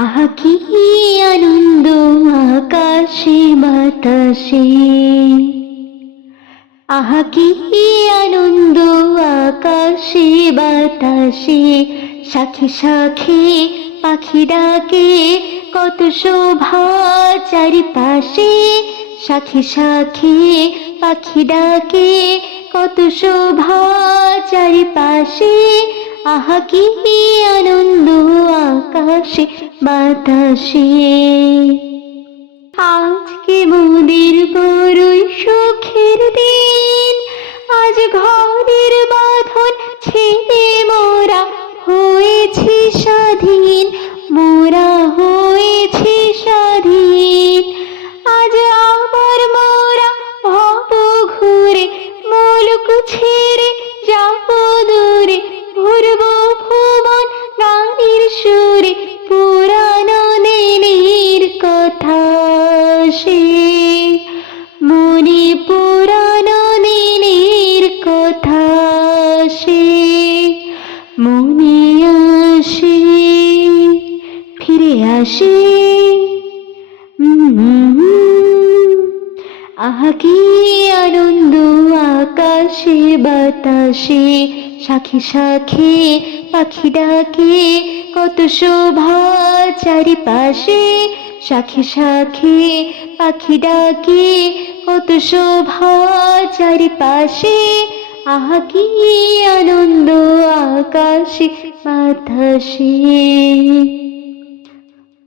আহা কি আনন্দ আকাশে বাতাসে, আহা কি আনন্দ আকাশে বাতাসে, সাথে সাথে পাখি ডাকে কত শোভা চারিপাশে, সাথে সাথে পাখি ডাকে কত শোভা চারিপাশে, আহা কি আনন্দ আকাশে বাতাসে। আজকে মোদের বড়ই সুখের দিন, আজ ঘরের বাঁধন ছেড়ে মোরা হয়েছি স্বাধীন, মোরা হয়েছি স্বাধীন। আজ আবার মোরা ভব ঘুরে মুলুক ছেড়ে যাব দূরে, ঘুরব ভুবন গানের সুরে, পুরানো দিনের কথা সে মনে, পুরানো দিনের কথা সে মনে আসে, ফিরে আসে। আহা কি আনন্দ আকাশে বাতাসে, সাথে সাথে পাখি ডাকে কত শোভা চারিপাশে, সাথে সাথে পাখি ডাকে কত শোভা চারিপাশে, আহা কি আনন্দ আকাশে বাতাসে।